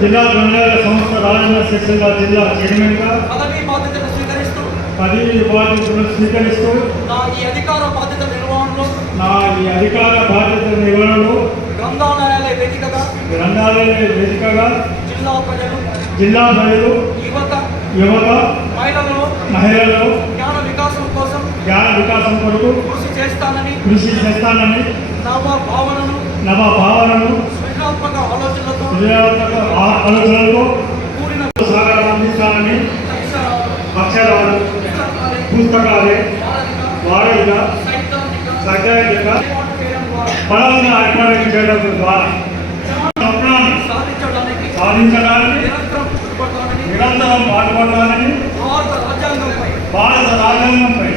జిల్లా గ్రంథాలయ సంస్థ రాజన్న శిక్షణ జిల్లా చైర్మన్గా పదవీ బాధ్యతను స్వీకరిస్తూ పదవి బాధ్యతలు స్వీకరిస్తూ నా ఈ అధికార బాధ్యత నిర్వహణలో నా ఈ అధికార బాధ్యత నిర్వహణలో గ్రంథాలయాలయ వేదికగా గ్రంథాలయ వేదికగా జిల్లా ప్రజలు జిల్లా ప్రజలు యువత యువత మహిళలను మహిళలు జ్ఞాన వికాసం కోసం జ్ఞాన వికాసం కొరకు కృషి చేస్తానని కృషి చేస్తానని నవ భావనను నవ భావనను సృజనాత్మక ఆ- ఆలోచనలతో సహకారం అందిస్తానని అక్షరాలు, పుస్తకాలే, పుస్తకాలే వారధిక, సైద్ధాంతిక, ద్వారా బలంగా ఏర్పాటు చేయడం ద్వారా స్వప్నాన్ని సాధించడానికి నిరంతరం కృషిపడతానని భారత రాజ్యాంగంపై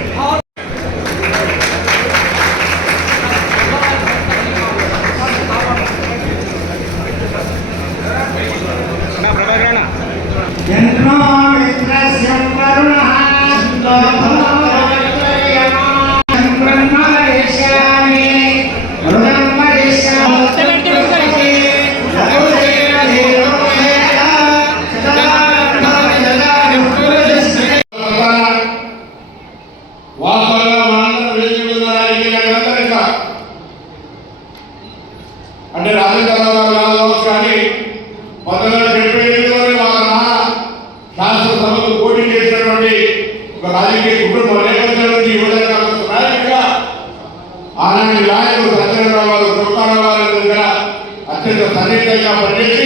అత్యంత సన్నిహితంగా పనిచేసి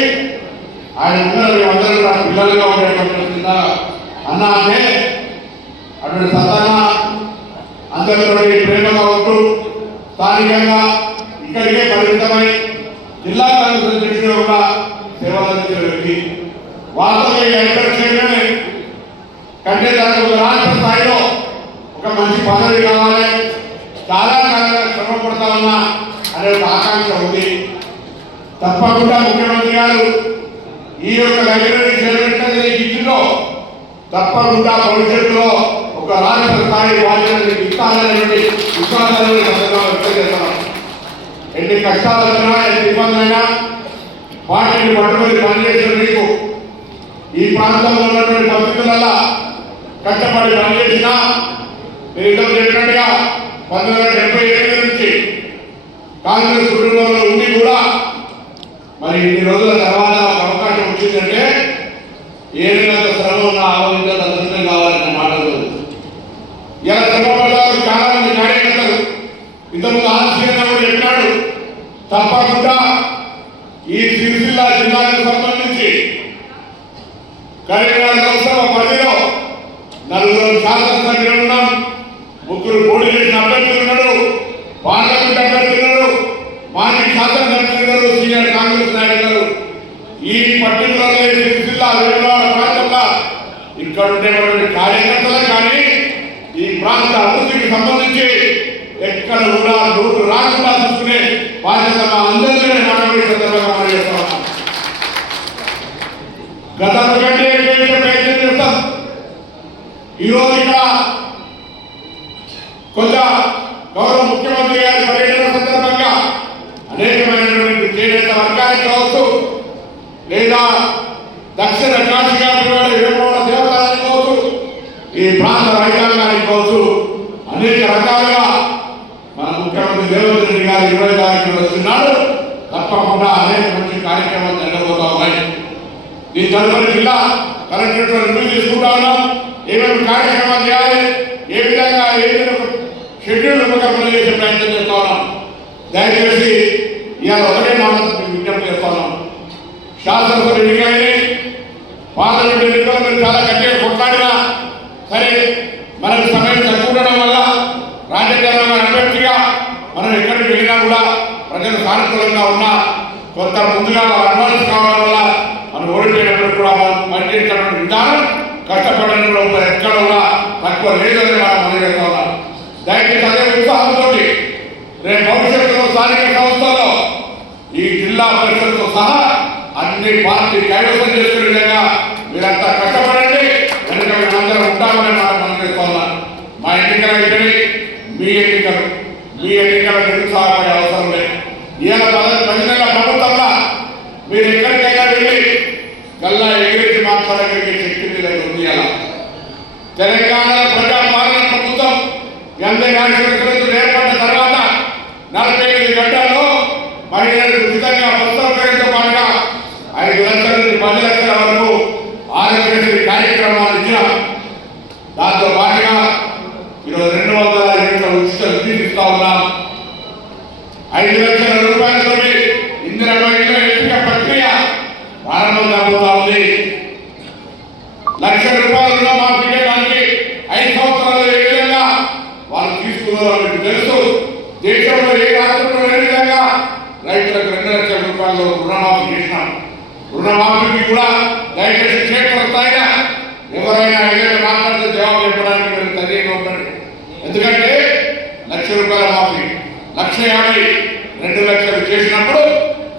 ఆయన ఉన్నారు మేమందరం నా పిల్లలుగా ఉండేటువంటి అన్నా అంటే అటువంటి సత్తాన అందరితో ప్రేమగా ఉంటూ స్థానికంగా ఇక్కడికే పరిమితమై జిల్లా కాంగ్రెస్ అధ్యక్షుడు కూడా సేవలు అందించిన వ్యక్తి వాస్తవంగా ఎంటర్ కంటే దానికి ఒక రాష్ట్ర స్థాయిలో ఒక మంచి పదవి కావాలి. చాలా కాలంగా శ్రమ పడతా ఉన్నా అనే ఒక ఆకాంక్ష ఉంది. తప్పకుండా ముఖ్యమంత్రి గారు ఈ యొక్క లైబ్రరీ చేరవేసిన దిశలో తప్పకుండా భవిష్యత్తులో ఒక రాష్ట్ర స్థాయి బాధ్యతని ఇస్తాననేటువంటి విశ్వాసాన్ని సందర్భంగా వ్యక్తం చేస్తున్నాం. ఎన్ని కష్టాలు వచ్చినా ఎన్ని ఇబ్బందులు అయినా వాటిని పట్టుకొని పనిచేసిన మీకు ఈ ప్రాంతంలో ఉన్నటువంటి పరిస్థితులలో కష్టపడి పనిచేసినా మీరు ఇద్దరు చెప్పినట్టుగా పంతొమ్మిది వందల డెబ్బై ఏడు నుంచి కాంగ్రెస్ కుటుంబంలో ఉండి కూడా మరి ఇన్ని రోజుల తర్వాత ఒక అవకాశం వచ్చిందంటే ఏదైనా శ్రమ ఉన్న ఆలోచించాలి అదృష్టం కావాలన్న మాటలు ఇలా శ్రమపడ్డారు చాలా మంది కార్యకర్తలు ఇంతకుముందు ఆలస్యంగా కూడా చెప్పాడు తప్పకుండా ఈ సిరిసిల్ల జిల్లాకు సంబంధించి కరీంనగర్ లోక్సభ పరిధిలో నలుగురు శాసనసభ్యులు ఉన్నాం ముగ్గురు పోటీ చేసిన అభ్యర్థులు ఉన్నారు పార్లమెంట్ అభ్యర్థులు ఉన్నాడు మాజీ శాసనసభ్యులు గారు సీనియర్ కాంగ్రెస్ నాయకులు గారు ఈ పర్టికులర్ జిల్లా వేములవాడ ప్రాంతంలో ఇక్కడ ఉండేటువంటి కార్యకర్తలు కానీ ఈ ప్రాంత అభివృద్ధికి సంబంధించి ఎక్కడ కూడా నోటు రాకుండా చూసుకునే బాధ్యత మా అందరినీ మాట్లాడే సందర్భంగా మనం చేస్తా ఉన్నాం. గతం కంటే ప్రయత్నం చేస్తాం. ఈరోజు ఇక్కడ కొంత గౌరవ ముఖ్యమంత్రి గారి పర్యటన సందర్భంగా అనేకమైనటువంటి చేనేత వర్గానికి కావచ్చు లేదా దక్షిణ కాశీగా పిలువడే వేమోడ దేవతాలని కావచ్చు ఈ ప్రాంత రైతాంగానికి కావచ్చు అనేక రకాలుగా మన ముఖ్యమంత్రి రేవంత్ రెడ్డి గారు ఇరవై తారీఖున వస్తున్నాడు తప్పకుండా అనేక మంచి కార్యక్రమాలు జరగబోతా ఉన్నాయి నీ తదుపరి జిల్లా కలెక్టరేట్ రివ్యూ తీసుకుంటా ఉన్నాం. ఏమేమి కార్యక్రమాలు చేయాలి? ఏ విధంగా ఏదైనా షెడ్యూల్ రూపకల్పన చేసే ప్రయత్నం చేస్తా ఉన్నాం. దయచేసి ఇవాళ ఒకటే మాట విజ్ఞప్తి చేస్తా ఉన్నాం. శాసనసభ ఎన్నికలని పార్లమెంట్ ఎన్నికలు మీరు చాలా గట్టిగా కొట్లాడినా సరే మనకు సమయం తక్కువ వల్ల రాజకీయాల అభ్యర్థిగా మనం ఎక్కడికి వెళ్ళినా కూడా ప్రజలు సానుకూలంగా ఉన్నా కొంత ముందుగా అడ్వాన్స్ కావడం వల్ల మనం ఓడిపోయినప్పుడు కూడా మనం పనిచేసినటువంటి విధానం కష్టపడడంలో ఎక్కడ కూడా తక్కువ లేదని మనం మనం చేస్తా ఉన్నాం. దయచేసి అదే ఉత్సాహంతో రేపు భవిష్యత్తులో స్థానిక సంస్థల్లో ఈ జిల్లా పరిషత్తో సహా అన్ని పార్టీ కైవసం చేసుకునే విధంగా మీరంతా కష్టపడండి వెనుక మేమందరం ఉంటామని మాట మనం చేస్తా ఉన్నాం. మా ఎన్నికలు అయిపోయి మీ ఎన్నికలు మీ ఎన్నికల నిరుత్సాహపడే అవసరం లేదు. ఈయన పద- పది నెలల ప్రభుత్వంలో మీరు ఎక్కడికైనా వెళ్ళి గల్లా ఎగిరించి మాట్లాడగలిగే శక్తి మీ దగ్గర ఉంది అలా తెలంగాణ ప్రజా పాలన ప్రభుత్వం ఉదయం నాలుగు సంవత్సరాలు ఏర్పడిన తర్వాత నలభై ఐదు గంటల్లో మహిళలకు ఉచితంగా బస్సు సౌకర్యంతో పాటుగా ఐదు లక్షల నుంచి పది లక్షల వరకు ఆరోగ్యశ్రీ కార్యక్రమాలు ఇచ్చాం దాంతో పాటుగా ఈరోజు రెండు వందల యూనిట్ల ఉచిత విద్యుత్ ఇస్తా ఉన్నాం ఐదు లక్షల రూపాయలతో ఇందిరా ఇళ్ళ ఎంపిక ప్రక్రియ ప్రారంభం కాబోతా ఉంది లక్ష రూపాయలు రుణమాఫీ చేయడానికి ఐదు సంవత్సరాలు ఏ విధంగా వాళ్ళు తీసుకున్నారో మీకు తెలుసు దేశంలో ఏ రాష్ట్రంలో ఏ విధంగా రైతులకు రెండు లక్షల రూపాయలు రుణమాఫీ చేసినాం రుణమాఫీకి కూడా దయచేసి క్షేత్ర స్థాయిగా ఎవరైనా ఏదైనా మాట్లాడితే జవాబు చెప్పడానికి మీరు తగిన ఉండండి ఎందుకంటే లక్ష రూపాయల మాఫీ. లక్ష యాభై రెండు లక్షలు చేసినప్పుడు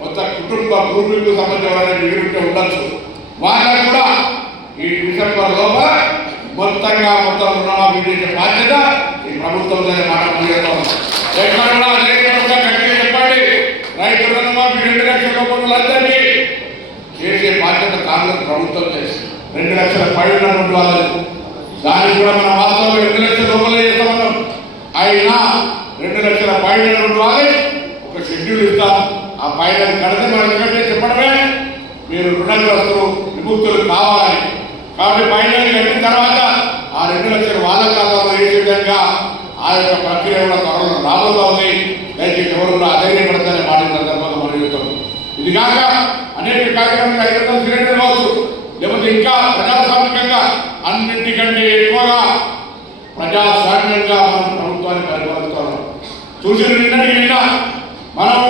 కొంత కుటుంబ భూమికి సంబంధించిన ఎవరైనా ఉండొచ్చు. వాళ్ళకు కూడా ఈ డిసెంబర్ లోపల మొత్తంగా మొత్తం రుణమాఫీ చేసే బాధ్యత ఈ ప్రభుత్వం చెప్పండి. రైతు రుణమాఫీ రెండు లక్షల రూపాయలు అందండి చేసే బాధ్యత కాంగ్రెస్ ప్రభుత్వం చేసి రెండు లక్షల పైన రెండు వాళ్ళకు దానికి కూడా మన వాస్తవం రెండు లక్షల రూపాయలు చేస్తామన్నాం అయినా రెండు లక్షల పైన ఉండాలి. ఒక షెడ్యూల్ ఇస్తాం. ఆ పైన కడితే మనం ఎందుకంటే చెప్పడమే. మీరు రుణగ్రస్తులు విముక్తులు కావాలి. కాబట్టి పైన కట్టిన తర్వాత ఆ రెండు లక్షల వాళ్ళ ఖాతాలో వేసే విధంగా ఆ యొక్క ప్రక్రియ కూడా త్వరలో రాబోతా ఉంది దయచేసి ఎవరు కూడా అధైర్యపడతారని మాట సందర్భంగా మనం చెబుతాం ఇది కాక అనేక కార్యక్రమాలు ఐదు వందల సిలిండర్ కావచ్చు లేకపోతే ఇంకా ప్రజాస్వామికంగా అన్నింటికంటే ఎక్కువగా ప్రజాస్వామ్యంగా మనం ప్రభుత్వాన్ని పరిపాలిస్తున్నాం చూసిన నిన్నటి నిన్న. మనం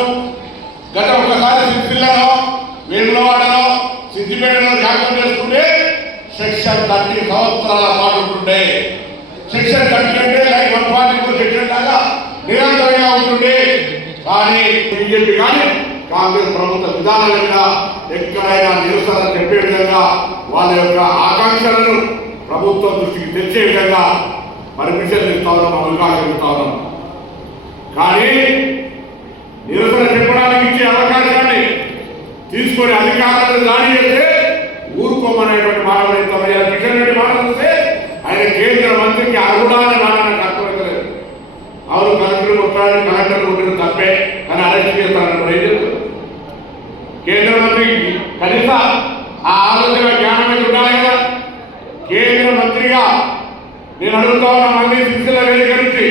గత ఒక్కసారి సిద్ధిల్లలో వేములవాడలో సిద్ధిపేటలో జ్ఞాపకం చేసుకుంటే సెక్షన్ థర్టీ సంవత్సరాల పాటు ఉంటుండే. సెక్షన్ థర్టీ అంటే like one forty four section లాగా నిరంతరంగా ఉంటుండే. కానీ బీజేపీ కానీ కాంగ్రెస్ ప్రభుత్వ విధానాల ఎక్కడైనా నిరసన చెప్పే విధంగా వాళ్ళ యొక్క ఆకాంక్షలను ప్రభుత్వం దృష్టికి తెచ్చే విధంగా పర్మిషన్ ఇస్తా ఉన్నాం అవకాశం ఇస్తా ఉన్నాం. కానీ నిరసన చెప్పడానికి ఇచ్చే అవకాశాన్ని తీసుకొని అధికారులను దాడి చేస్తే ఊరుకోమనేటువంటి మాట చెప్తాం కిషన్ రెడ్డి మాట చూస్తే ఆయన కేంద్ర మంత్రికి అర్హుడాన్ని అనే మాట నాకు అర్థమవుతలేదు అవును కలెక్టర్ కొట్టాలని కలెక్టర్ కొట్టిన తప్పే అని అరెస్ట్ చేస్తారని మరి ఏం చెప్తారు? కేంద్ర మంత్రికి కనీస ఆ ఆలోచన జ్ఞానం మీద ఉండాలి కదా కేంద్ర మంత్రిగా నేను అడుగుతా ఉన్న మంది శిక్షణ వేదిక నుంచి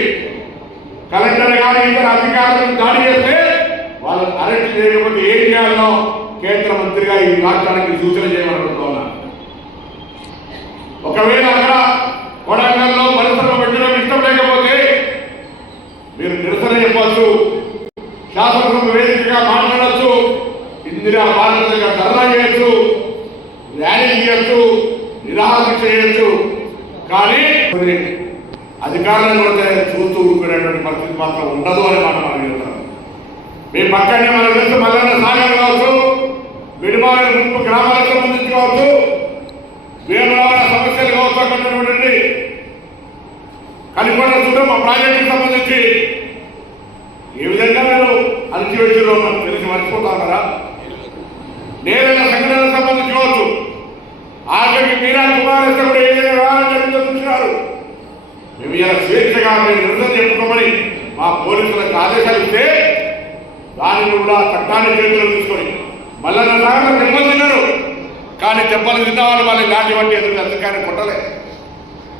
కలెక్టర్ గారి ఇతర అధికారులను దాడి చేస్తే వాళ్ళని అరెస్ట్ చేయకపోతే ఏం చేయాలో ఈ రాష్ట్రానికి సూచన చేయమని ఒకవేళ అక్కడ కొడంగల్లో పరిశ్రమ పెట్టడం ఇష్టం లేకపోతే మీరు నిరసన చెప్పవచ్చు శాసనసభ వేదికగా మాట్లాడచ్చు. ఇందిరా భారతంగా ధర్నా చేయొచ్చు. ర్యాలీ చేయొచ్చు నిరాహారం చేయొచ్చు. కానీ అధికారులను చూస్తూ ఊరుకునేటువంటి పరిస్థితి మాత్రం ఉండదు అని మాట మనం చెప్తాం మీ పక్కనే మనం తెలుసు మల్లన్న సాగర్ కావచ్చు. విడిమాల ముప్పు గ్రామాలకు సంబంధించి కావచ్చు వేమరాల సమస్యలు కావచ్చు అక్కడ ఉన్నటువంటి కలిపొండ చూడడం ఆ ప్రాజెక్టుకి సంబంధించి ఏ విధంగా మీరు అణచివేసిలో ఉన్నాం తెలిసి మర్చిపోతాం కదా నేరైన సంఘటనలకు సంబంధించి కావచ్చు. ఆఖరికి మీరా కుమారేశ్వర కూడా ఏ విధంగా వ్యవహారం జరిగిందో చూసినారు. మేము ఇలా స్వేచ్ఛగా మేము నిరసన చెప్పుకోమని మా పోలీసులకు ఆదేశాలు ఇస్తే దానిని కూడా చట్టాన్ని చేతులు తీసుకొని మళ్ళా నా నాన్న దెబ్బలు తిన్నారు. కానీ దెబ్బలు తిన్నవాళ్ళు వాళ్ళు మళ్ళీ లాంటి వంటి ఎదురు అధికారం కొట్టలే.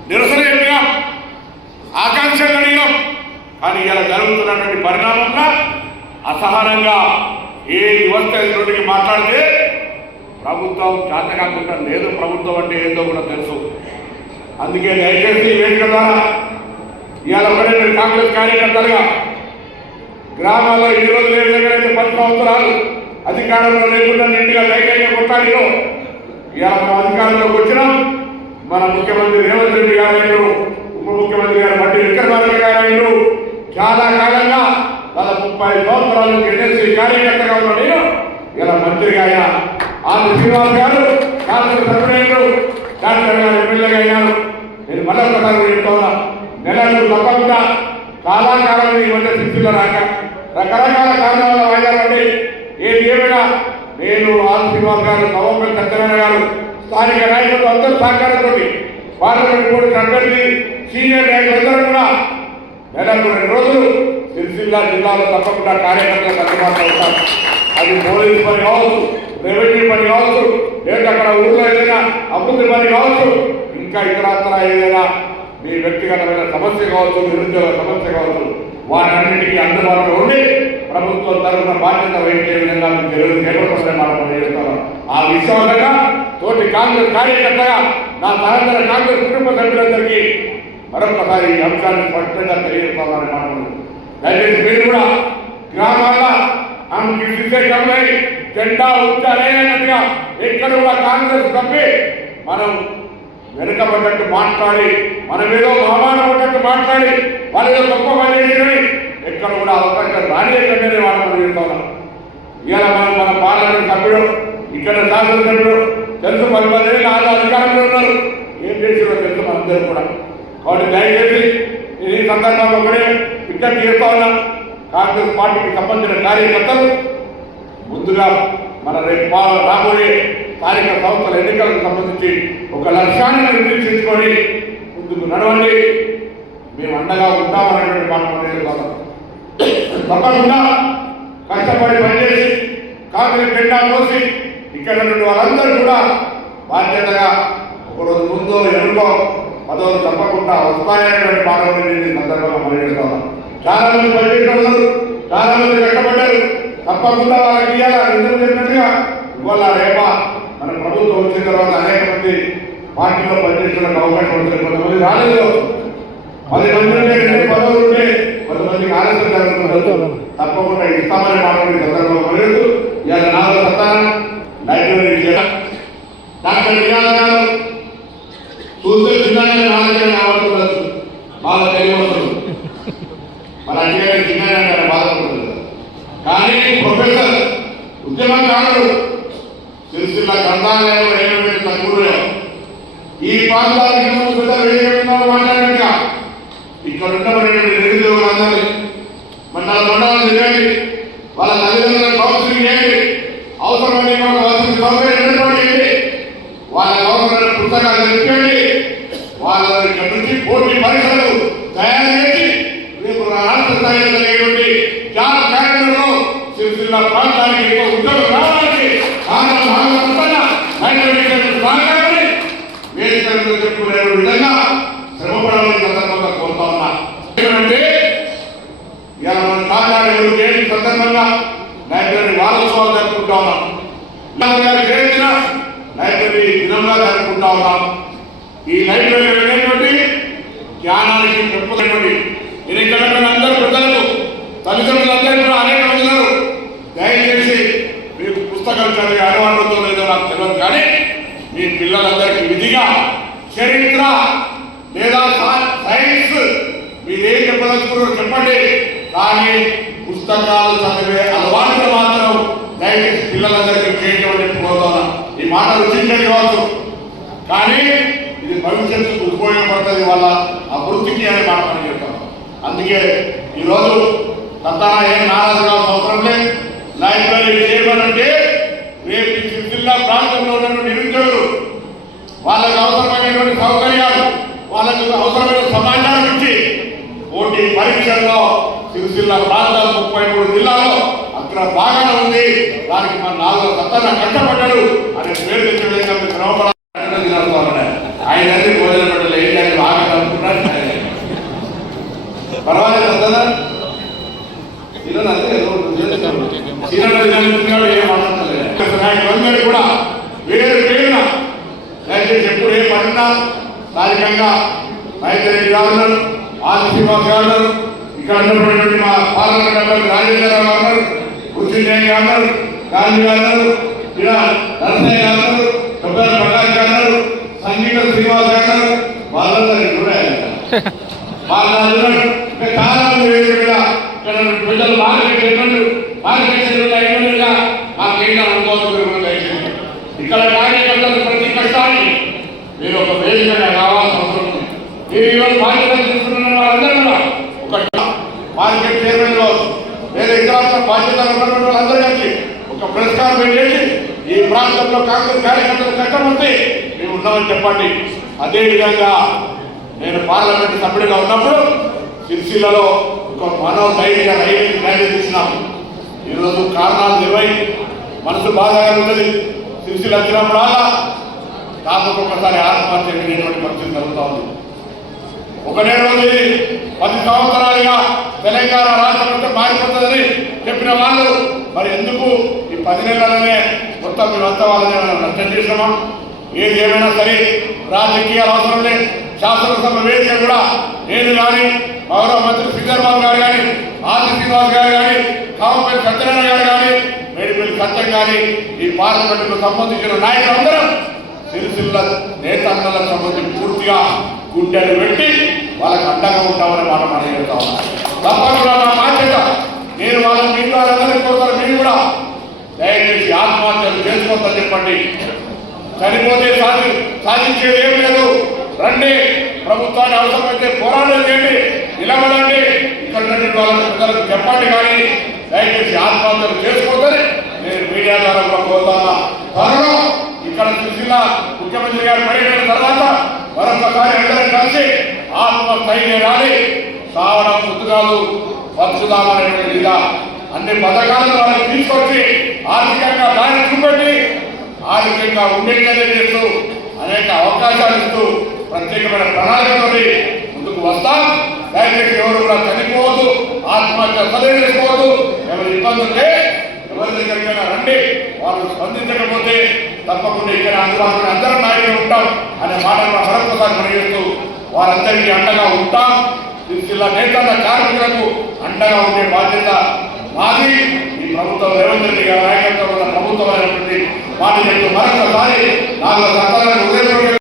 నిరసన చెప్పినాం ఆకాంక్ష కలిగినాం కానీ ఇలా జరుగుతున్నటువంటి పరిణామంలో అసహనంగా ఏ వ్యవస్థ ఎదురుడికి మాట్లాడితే ప్రభుత్వం చేత కాకుండా లేదు. ప్రభుత్వం అంటే ఏందో కూడా తెలుసు. అందుకే దయచేసి వేదిక ద్వారా ఇవాళ ఒకటే కాంగ్రెస్ కార్యకర్తలుగా గ్రామాల్లో ఈ రోజు ఏ విధంగా అయితే పది సంవత్సరాలు అధికారంలో లేకుండా నిండుగా దైకంగా కొట్టాలిలో ఇవాళ మనం అధికారంలోకి వచ్చినాం. మన ముఖ్యమంత్రి రేవంత్ రెడ్డి గారు ఉప ముఖ్యమంత్రి గారు మట్టి విక్రమార్క గారు చాలా కాలంగా గత ముప్పై సంవత్సరాల నుంచి ఎన్ఎస్సీ కార్యకర్తగా ఉన్న నేను ఇలా మంత్రిగా అయినా ఆంధ్ర శ్రీనివాస్ గారు కాంగ్రెస్ సభ్యులైనరు డాక్టర్ గారు ఎమ్మెల్యేగా అయినారు నేను మళ్ళీ ఒకసారి చెప్తా ఉన్నా. నెలలు తప్పకుండా కాలాకాలం ఈ మధ్య స్థితిలో రాక రకరకాల కారణాల వల్ల వాయిదా పడి ఏది ఏమైనా నేను ఆల్ గారు నవంబర్ సత్యనారాయణ గారు స్థానిక నాయకులు అందరూ సహకారంతో పార్లమెంట్ బోర్డు అభ్యర్థి సీనియర్ నాయకులందరూ కూడా నెలకు రెండు రోజులు సిరిసిల్ల జిల్లాలో తప్పకుండా కార్యకర్తలకు అందుబాటులో ఉంటారు అది పోలీసు పని కావచ్చు రెవెన్యూ పని కావచ్చు లేదా అక్కడ ఊళ్ళో ఏదైనా అభివృద్ధి పని కావచ్చు ఇంకా ఇతరత్ర ఏదైనా మీ వ్యక్తిగతమైన సమస్య కావచ్చు నిరుద్యోగ సమస్య కావచ్చు వాటన్నిటికీ అందుబాటులో ఉండి ప్రభుత్వం తరఫున బాధ్యత వహించే విధంగా మీకు తెలుగు చేపడుతుందని మనం తెలియజేస్తున్నాం ఆ విశ్వాసంగా తోటి కాంగ్రెస్ కార్యకర్తగా నా తరంతర కాంగ్రెస్ కుటుంబ సభ్యులందరికీ మరొకసారి ఈ అంశాన్ని స్పష్టంగా తెలియజేస్తామని మనం దయచేసి మీరు కూడా గ్రామాల జెండా విశేషమై జెండా ఉంచాలనేట్టుగా ఎక్కడ కూడా కాంగ్రెస్ తప్పి మనం వెనుకబడ్డట్టు మాట్లాడి మనం ఏదో అవమానం మాట్లాడి వాళ్ళు గొప్ప పనిచేసి ఎక్కడ కూడా అవకాశం రానియకుండానే వాళ్ళు మనం చెప్తున్నాం ఇవాళ మనం మన పార్లమెంట్ సభ్యుడు ఇక్కడ శాసనసభ్యుడు తెలుసు పది మంది నాలుగు అధికారంలో ఉన్నారు. ఏం చేసిరో తెలుసు మనందరూ కూడా. కాబట్టి దయచేసి నేను ఈ సందర్భంలో కూడా విజ్ఞప్తి చేస్తా ఉన్నాం. కాంగ్రెస్ పార్టీకి సంబంధించిన కార్యకర్తలు ముందుగా మన రేపు రాబోయే స్థానిక సంస్థల ఎన్నికలకు సంబంధించి ఒక లక్ష్యాన్ని నిర్దేశించుకొని ముందుకు నడవండి. మేము అండగా ఉంటామనేటువంటి మాట మనం తప్పకుండా కష్టపడి పనిచేసి కాంగ్రెస్ జెండా మోసి ఇక్కడ నుండి వాళ్ళందరూ కూడా బాధ్యతగా ఒకరోజు ముందో ఎనుకో పదవులు తప్పకుండా వస్తాయనేటువంటి మాట నేను సందర్భంగా పనిచేస్తాను చాలా మంది పనిచేసిన చాలా మంది కష్టపడ్డారు. తప్పకుండా వాళ్ళకి ఇవ్వాలి ఎందుకు చెప్పినట్టుగా ఇవాళ రేపా మన ప్రభుత్వం వచ్చిన తర్వాత అనేక మంది పార్టీలో పనిచేసడానికి అవకాశం ఉంటుంది కొంతమంది రాలేదు పది మంది ఉంటే పదవులు ఉంటే కొంతమంది ఆలస్యం జరుగుతుంది తప్పకుండా ఇస్తామని మాట్లాడే సందర్భం లేదు ఇవాళ నాలుగు సత్తాన లైబ్రరీ డాక్టర్ విజయాల గారు చూస్తే చిన్నగా నాలుగు కావాల్సి బాగా తెలియవస్తుంది మన అధికారి చిన్నగా గారు బాధపడుతుంది కానీ ప్రొఫెసర్ ఉద్యమకారుడు సిరిసిల్ల గ్రంథాలయంలో ఏమైనా తక్కువ ఈ ప్రాంతానికి ముందు పెద్ద వేయకుండా మాట్లాడిక ఇక్కడ ఉన్నటువంటి నిరుద్యోగులందరూ మండల మండలం తిరగండి వాళ్ళ తల్లిదండ్రుల కౌన్సిలింగ్ చేయండి. అవసరమైన ఒక వసతి సౌకర్యం ఏర్పాటు చేయండి. వాళ్ళకి అవసరమైన పుస్తకాలు తెప్పించండి వాళ్ళ ఇక్కడ నుంచి పోటీ పరీక్షలు తయారు చేసి రేపు రాష్ట్ర స్థాయిలో జరిగేటువంటి చాలా క్యారెక్టర్లు సిరిసిల్ల ప్రాంతానికి ఎక్కువ హైదరాబాద్ వేదికలతో చెప్పుకునే విధంగా శ్రమపడాలని సందర్భంగా కోరుతా ఉన్నా. ఎందుకంటే ఇలా మనం కాకినాడ జయంతి సందర్భంగా లైబ్రరీ వారోత్సవాలు జరుపుకుంటా ఉన్నాం. జయంతిన లైబ్రరీ దినంగా జరుపుకుంటా ఉన్నాం. ఈ లైబ్రరీ జ్ఞానానికి పెంపుదైనటువంటి నేను ఇక్కడ ఉన్న అందరు ప్రజలకు తల్లిదండ్రులందరూ కూడా అనేక మంది ఉన్నారు దయచేసి మీకు పుస్తకం చదివే అలవాటు ఉందో లేదో నాకు తెలియదు కానీ మీ పిల్లలందరికీ విధిగా చరిత్ర లేదా సైన్స్ మీరేం చెప్పదలుచుకున్నారో చెప్పండి. కానీ పుస్తకాలు చదివే అలవాటు మాత్రం దయచేసి పిల్లలందరికీ చేయటం అని కోరుతున్నా ఈ మాట రుచించండి కావచ్చు. కానీ ఇది భవిష్యత్తుకు ఉపయోగపడుతుంది వాళ్ళ అభివృద్ధికి అనే మాట మనం చెప్తాం. అందుకే ఈరోజు తత్తా ఏం నారాజు కావాల్సిన అవసరం లేదు. లైబ్రరీ చేయమనంటే రేపు ఈ సిరిసిల్ల ప్రాంతంలో ఉన్న నిరుద్యోగులు వాళ్ళకు అవసరమైనటువంటి సౌకర్యాలు వాళ్ళకు అవసరమైన సమాచారం ఇచ్చి పోటీ పరీక్షల్లో సిరిసిల్ల ప్రాంతాలు ముప్పై మూడు జిల్లాలో అక్కడ బాగానే ఉంది. దానికి మన నాలుగు సత్తన కష్టపడ్డాడు అనే పేరు తెచ్చే విధంగా మీరు ఆయన అన్ని భోజనం పెట్టలే ఏం బాగా అనుకుంటున్నాడు పర్వాలేదు కదా ఇలా అందరూ కూడా వేరు ఎప్పుడు స్థానికంగా మైత్రి గవర్నర్ ఉన్నారు గవర్నర్ ఇక్కడ ఉన్నటువంటి మా పార్లమెంట్ మెంబర్ రాజేంద్ర గవర్నర్ ఉన్నారు గవర్నర్ గాంధీ గవర్నర్ ఉన్నారు ఇలా నరసయ్య గవర్నర్ ఉన్నారు కొబ్బరి ప్రకాష్ గవర్నర్ సంగీత శ్రీనివాస్ గవర్నర్ వాళ్ళందరికీ కూడా వాళ్ళందరూ ఇంకా చాలా ఇక్కడ. ప్రజలు మార్కెట్ చెప్పండి మార్కెట్ అయినట్టుగా మాకేంటో అనుకోవచ్చు దయచేసి ఇక్కడ కార్యకర్తలు ప్రతి కష్టాన్ని మీరు ఒక వేదికగా కావాల్సిన అవసరం ఉంది. మీరు ఈరోజు బాధ్యత తీసుకున్న వాళ్ళందరూ కూడా ఒక మార్కెట్ చైర్మన్లో వేరే ఇతర బాధ్యతలు ఉన్నటువంటి వాళ్ళందరూ కలిసి ఒక ప్రెస్ కాన్ఫరెన్స్ చేసి ఈ ప్రాంతంలో కాంగ్రెస్ కార్యకర్తలు కట్టమంటే మేము ఉన్నామని చెప్పండి. అదేవిధంగా నేను పార్లమెంట్ సభ్యుడిగా ఉన్నప్పుడు సిరిసిల్లలో ఒక మనోధైర్య రైలు ర్యాలీ తీసినాం. ఈరోజు కారణాలు నిర్వహి మనసు బాధగా ఉన్నది. సిరిసిల్ల వచ్చినప్పుడు నాకు ఒక్కొక్కసారి ఆత్మహత్య జరిగినటువంటి పరిస్థితి జరుగుతూ ఉంది. ఒకటే రోజు పది సంవత్సరాలుగా తెలంగాణ రాష్ట్రం మారిపోతుందని చెప్పిన వాళ్ళు మరి ఎందుకు ఈ పది నెలలనే మొత్తం మేమంతా వాళ్ళని నష్టం చేసినామా? ఏది ఏమైనా సరే రాజకీయాలు అవసరం లేదు. శాసనసభ వేదిక కూడా నేను కానీ గౌరవ మంత్రి శ్రీధర్ గారు కానీ ఆది శ్రీనివాస్ గారు కానీ కామపల్లి సత్యనారాయణ గారు కానీ మేడిపల్లి సత్యం కానీ ఈ పార్లమెంటుకు సంబంధించిన నాయకులందరూ సిరిసిల్ల నేతన్నలకు సంబంధించి పూర్తిగా గుండెలు పెట్టి వాళ్ళకి అండగా ఉంటామని మాట మనం చెప్తా ఉన్నాం. తప్పకుండా నా బాధ్యత. నేను వాళ్ళని మీ ద్వారా కోరుతాను మీరు కూడా దయచేసి ఆత్మహత్యలు చేసుకోవద్దని చెప్పండి. చనిపోతే సాధి సాధించేది ఏం లేదు. రండి. ప్రభుత్వాన్ని అవసరమైతే పోరాటం చేయండి. నిలబడండి. ఇక్కడ ఉన్నటువంటి వాళ్ళ చెప్పండి కానీ దయచేసి ఆత్మహత్యలు చేసుకోవద్దని నేను మీడియా ద్వారా కూడా కోరుతాను ఇక్కడ జిల్లా ముఖ్యమంత్రి గారు పర్యటన తర్వాత మరొకసారి అందరం కలిసి ఆత్మస్థైర్యం రాలి సావడం పుస్తకాలు బతుకుదామనేటువంటి అన్ని పథకాలను వాళ్ళకి తీసుకొచ్చి ఆర్థికంగా దాన్ని చూపెట్టి ఆర్థికంగా ఉండేటనే చేస్తూ అనేక అవకాశాలు ఇస్తూ ప్రత్యేకమైన ప్రణాళికతో ముందుకు వస్తాం. దయచేసి ఎవరు కూడా చనిపోవద్దు ఆత్మహత్య సదయ ఎవరి ఎవరు ఇబ్బంది ఉంటే ఎవరి దగ్గరికైనా రండి. వాళ్ళు స్పందించకపోతే తప్పకుండా ఇక్కడ అందుబాటులో అందరం నాయకులు ఉంటాం అనే మాట మరొకసారి పనిచేస్తూ వారందరికీ అండగా ఉంటాం. జిల్లా నేతల కార్మికులకు అండగా ఉండే బాధ్యత మాది. ఈ ప్రభుత్వం రేవంత్ రెడ్డి గారి నాయకత్వంలో ప్రభుత్వం అనేటువంటి మాట చెప్తూ మరొకసారి నాలుగు సంతానాలు ఉదయం